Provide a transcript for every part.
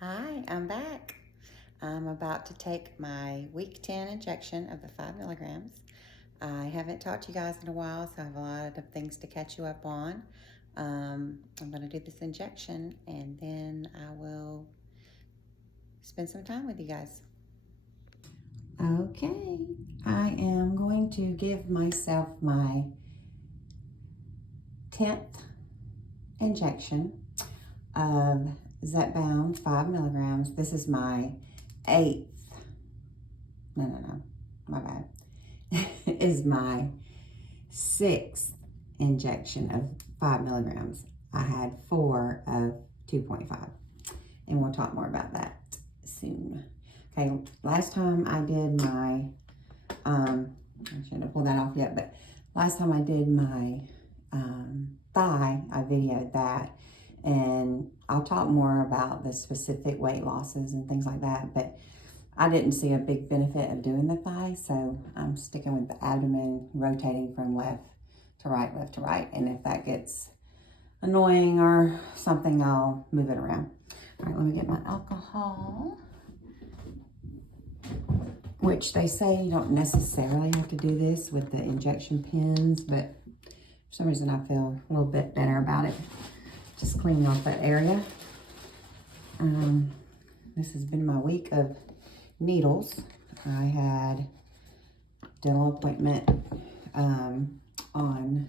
Hi, I'm back. I'm about to take my week 10 injection of the 5 milligrams. I haven't talked to you guys in a while, so I have a lot of things to catch you up on. I'm going to do this injection and then I will spend some time with you guys. Okay, I am going to give myself my 10th injection of Zepbound 5 milligrams. This is my 8th. No, my bad. Is my 6th injection of 5 milligrams. I had 4 of 2.5, and we'll talk more about that soon. Okay, last time I did my, I shouldn't have pulled that off yet, but last time I did my thigh, I videoed that, and I'll talk more about the specific weight losses and things like that, but I didn't see a big benefit of doing the thigh, so I'm sticking with the abdomen, rotating from left to right, and if that gets annoying or something, I'll move it around. All right, let me get my alcohol, which they say you don't necessarily have to do this with the injection pins, but for some reason I feel a little bit better about it. Just cleaning off that area. This has been my week of needles. I had a dental appointment on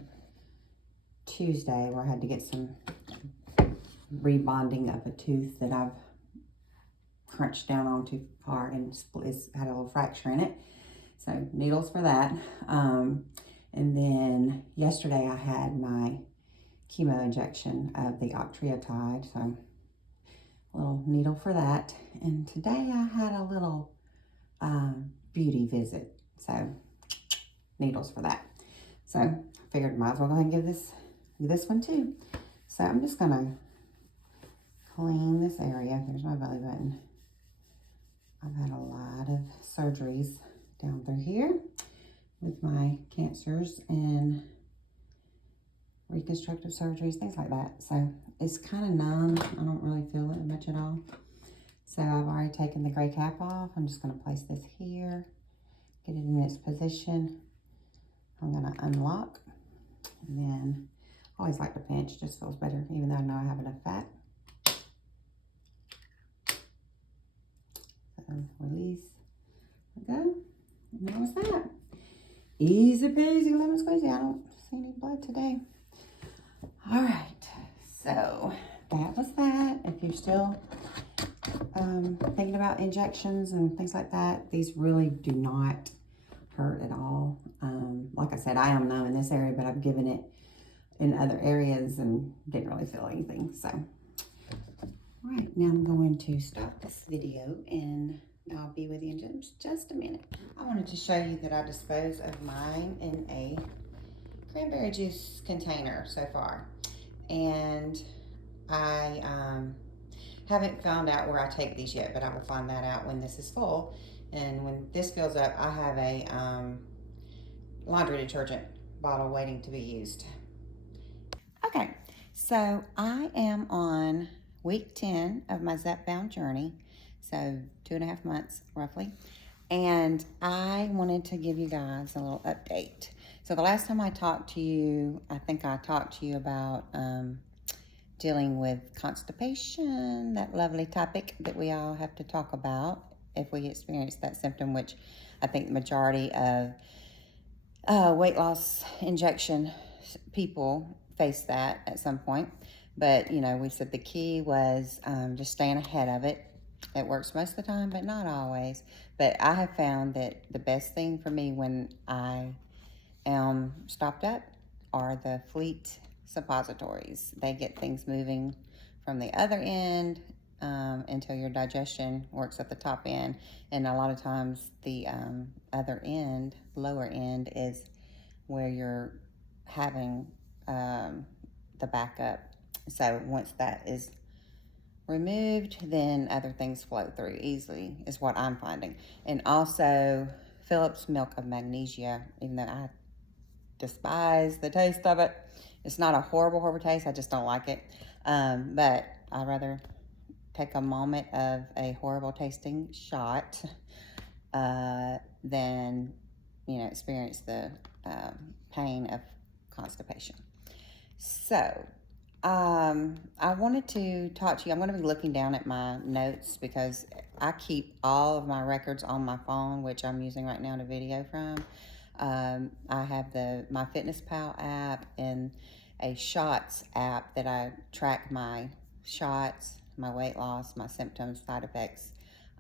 Tuesday where I had to get some rebonding of a tooth that I've crunched down on too hard and it's had a little fracture in it. So needles for that. And then yesterday I had my chemo injection of the Tirzepatide, so a little needle for that. And today I had a little beauty visit, so needles for that. So I figured might as well go ahead and give this one too. So I'm just gonna clean this area. There's my belly button. I've had a lot of surgeries down through here with my cancers and reconstructive surgeries, things like that. So it's kind of numb. I don't really feel it much at all. So I've already taken the gray cap off. I'm just going to place this here, get it in its position. I'm going to unlock, and then I always like to pinch, just feels better, even though I know I have enough fat. So release, there we go. And that was that. Easy peasy, lemon squeezy. I don't see any blood today. All right, so that was that. If you're still thinking about injections and things like that, these really do not hurt at all. Like I said, I am numb in this area, but I've given it in other areas and didn't really feel anything. So, all right, now I'm going to stop this video and I'll be with you in just a minute. I wanted to show you that I dispose of mine in a cranberry juice container so far. And I haven't found out where I take these yet, but I will find that out when this is full. And when this fills up, I have a laundry detergent bottle waiting to be used. Okay, so I am on week 10 of my Zepbound journey, so 2.5 months roughly. And I wanted to give you guys a little update. So the last time I talked to you, I think I talked to you about dealing with constipation, that lovely topic that we all have to talk about if we experience that symptom, which I think the majority of weight loss injection people face that at some point. But, you know, we said the key was just staying ahead of it. It works most of the time, but not always. But I have found that the best thing for me when I am stopped up are the Fleet suppositories. They get things moving from the other end until your digestion works at the top end. And a lot of times the other end, lower end, is where you're having the backup. So once that is removed, then other things flow through easily, is what I'm finding. And also Phillips milk of magnesia, even though I despise the taste of it. It's not a horrible taste. I just don't like it. But I'd rather take a moment of a horrible tasting shot than, experience the pain of constipation. So, I wanted to talk to you. I'm going to be looking down at my notes because I keep all of my records on my phone, which I'm using right now to video from. I have the MyFitnessPal app and a Shots app that I track my shots, my weight loss, my symptoms, side effects.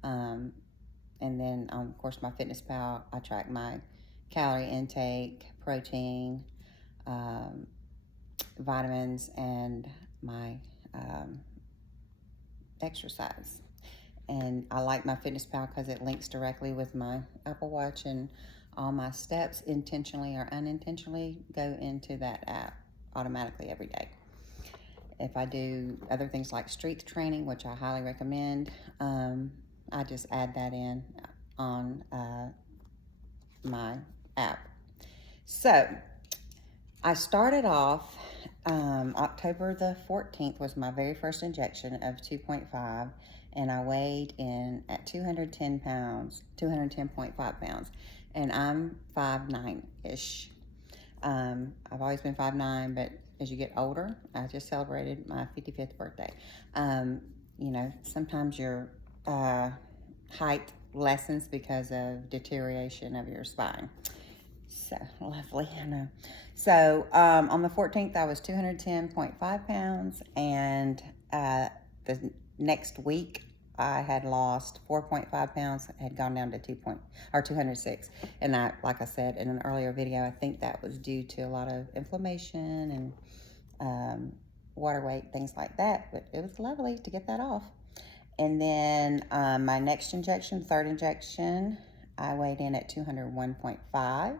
And then, of course, MyFitnessPal, I track my calorie intake, protein, vitamins, and my exercise. And I like MyFitnessPal because it links directly with my Apple Watch, and all my steps, intentionally or unintentionally, go into that app automatically every day. If I do other things like strength training, which I highly recommend, I just add that in on my app. So I started off, October the 14th was my very first injection of 2.5, and I weighed in at 210 pounds, 210.5 pounds, and I'm 5'9"-ish. I've always been 5'9", but as you get older, I just celebrated my 55th birthday. Sometimes your height lessens because of deterioration of your spine. So lovely, I know. So on the 14th, I was 210.5 pounds, and the next week, I had lost 4.5 pounds, had gone down to 206. And like I said in an earlier video, I think that was due to a lot of inflammation and water weight, things like that. But it was lovely to get that off. And then my next injection, third injection, I weighed in at 201.5.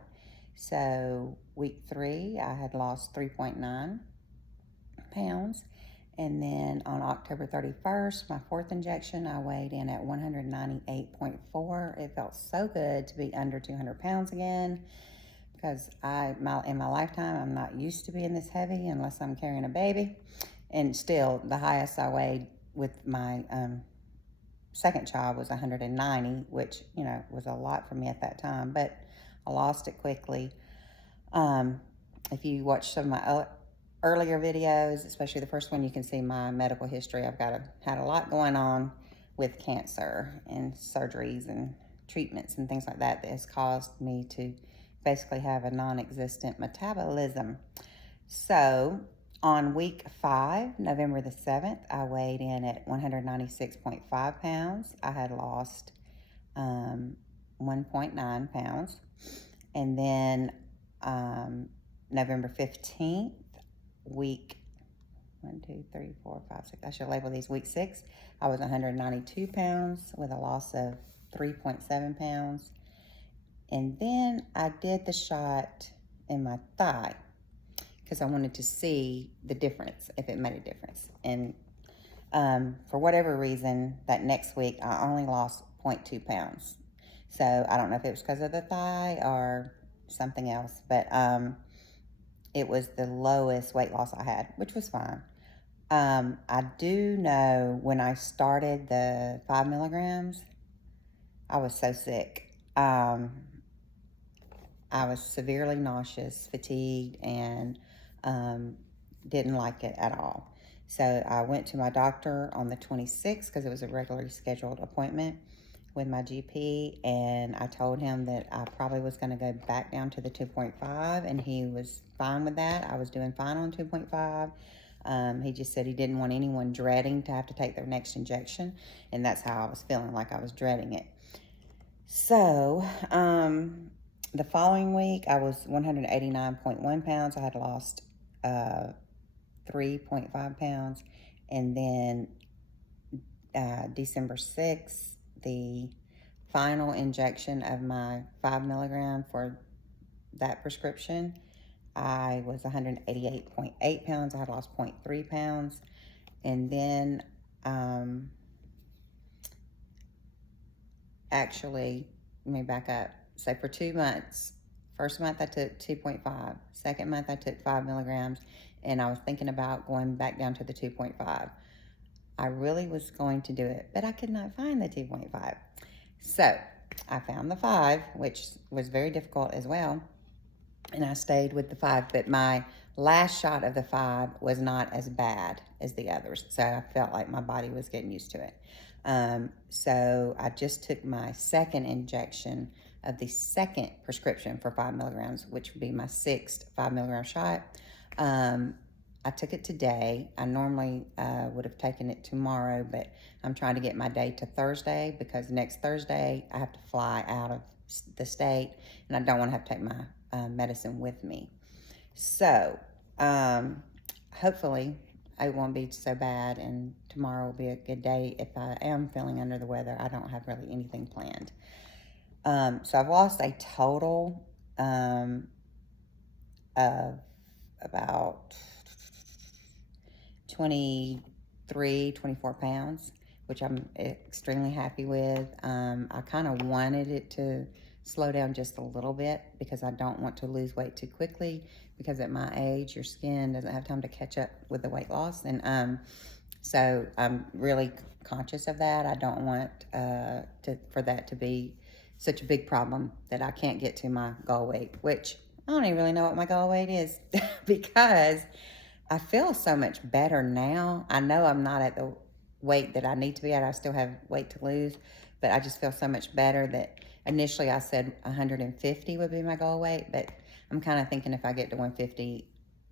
So week 3, I had lost 3.9 pounds. And then on October 31st, my fourth injection, I weighed in at 198.4. It felt so good to be under 200 pounds again, because in my lifetime, I'm not used to being this heavy unless I'm carrying a baby. And still, the highest I weighed with my second child was 190, which, was a lot for me at that time, but I lost it quickly. If you watch some of my earlier videos, especially the first one, you can see my medical history. I've had a lot going on with cancer and surgeries and treatments and things like that has caused me to basically have a non-existent metabolism. So on week 5, November the 7th, I weighed in at 196.5 pounds. I had lost 1.9 pounds. And then November 15th, week 1, 2, 3, 4, 5, 6. I should label these week 6. I was 192 pounds with a loss of 3.7 pounds. And then I did the shot in my thigh because I wanted to see the difference, if it made a difference. And for whatever reason, that next week, I only lost 0.2 pounds. So I don't know if it was because of the thigh or something else, but it was the lowest weight loss I had, which was fine. I do know when I started the 5 milligrams, I was so sick. I was severely nauseous, fatigued, and didn't like it at all. So I went to my doctor on the 26th because it was a regularly scheduled appointment with my GP, and I told him that I probably was going to go back down to the 2.5, and he was fine with that. I was doing fine on 2.5. He just said he didn't want anyone dreading to have to take their next injection, and that's how I was feeling, like I was dreading it. So the following week, I was 189.1 pounds. I had lost 3.5 pounds, and then December 6th, the final injection of my 5 milligram for that prescription, I was 188.8 pounds. I had lost 0.3 pounds. And then actually, let me back up. So for 2 months, first month I took 2.5. Second month I took 5 milligrams. And I was thinking about going back down to the 2.5. I really was going to do it, but I could not find the 2.5. So I found the 5, which was very difficult as well. And I stayed with the 5, but my last shot of the 5 was not as bad as the others. So I felt like my body was getting used to it. So I just took my second injection of the second prescription for 5 milligrams, which would be my 6th 5 milligram shot. I took it today. I normally would have taken it tomorrow, but I'm trying to get my day to Thursday because next Thursday I have to fly out of the state, and I don't want to have to take my medicine with me. So hopefully it won't be so bad, and tomorrow will be a good day. If I am feeling under the weather, I don't have really anything planned. So I've lost a total of about 24 pounds, which I'm extremely happy with. I kind of wanted it to slow down just a little bit because I don't want to lose weight too quickly, because at my age, your skin doesn't have time to catch up with the weight loss. And so I'm really conscious of that. I don't want for that to be such a big problem that I can't get to my goal weight, which I don't even really know what my goal weight is because I feel so much better now. I know I'm not at the weight that I need to be at. I still have weight to lose, but I just feel so much better that initially I said 150 would be my goal weight, but I'm kind of thinking if I get to 150,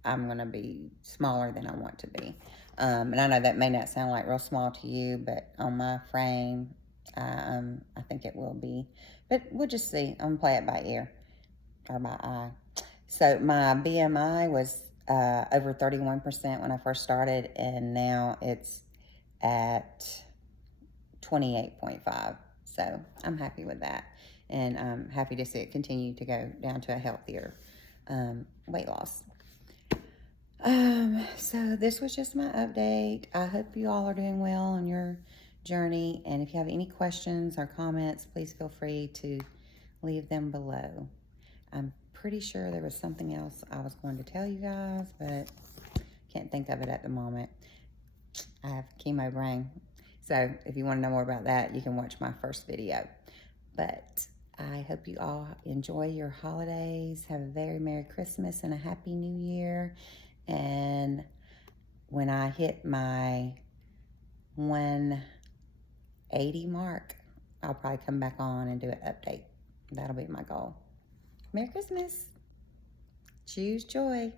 I'm going to be smaller than I want to be. And I know that may not sound like real small to you, but on my frame, I think it will be. But we'll just see. I'm going to play it by ear or by eye. So my BMI was over 31% when I first started, and now it's at 28.5. So I'm happy with that, and I'm happy to see it continue to go down to a healthier weight loss. So this was just my update. I hope you all are doing well on your journey, and if you have any questions or comments, please feel free to leave them below. I'm pretty sure there was something else I was going to tell you guys, but can't think of it at the moment. I have chemo brain. So if you want to know more about that, you can watch my first video. But I hope you all enjoy your holidays. Have a very Merry Christmas and a Happy New Year. And when I hit my 180 mark, I'll probably come back on and do an update. That'll be my goal. Merry Christmas. Choose joy.